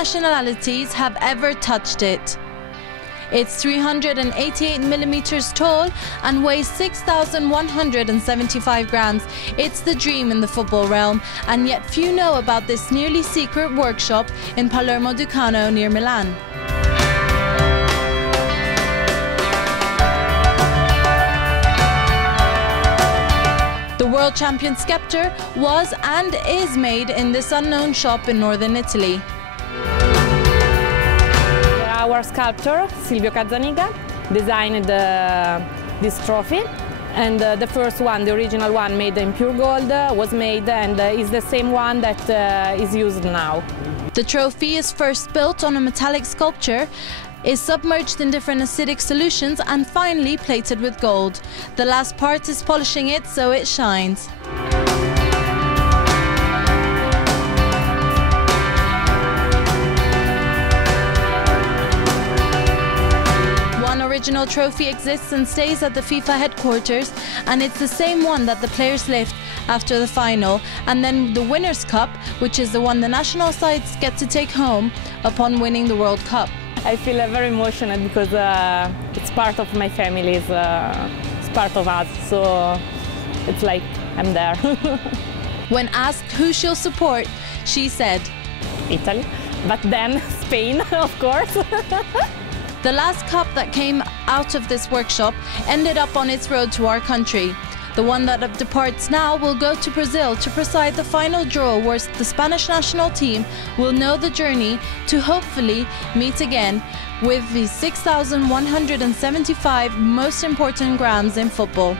nationalities have ever touched it. It's 388 millimeters tall and weighs 6,175 grams. It's the dream in the football realm, and yet few know about this nearly secret workshop in Palermo Ducano near Milan. The world champion scepter was and is made in this unknown shop in northern Italy. Our sculptor, Silvio Cazzaniga, designed this trophy, and the first one, the original one made in pure gold, was made and is the same one that is used now. The trophy is first built on a metallic sculpture, is submerged in different acidic solutions and finally plated with gold. The last part is polishing it so it shines. The original trophy exists and stays at the FIFA headquarters, and it's the same one that the players lift after the final, and then the Winners' Cup, which is the one the national sides get to take home upon winning the World Cup. I feel very emotional because it's part of my family, it's part of us, so it's like I'm there. When asked who she'll support, she said, Italy, but then Spain, of course. The last cup that came out of this workshop ended up on its road to our country. The one that departs now will go to Brazil to preside the final draw, where the Spanish national team will know the journey to hopefully meet again with the 6,175 most important grams in football.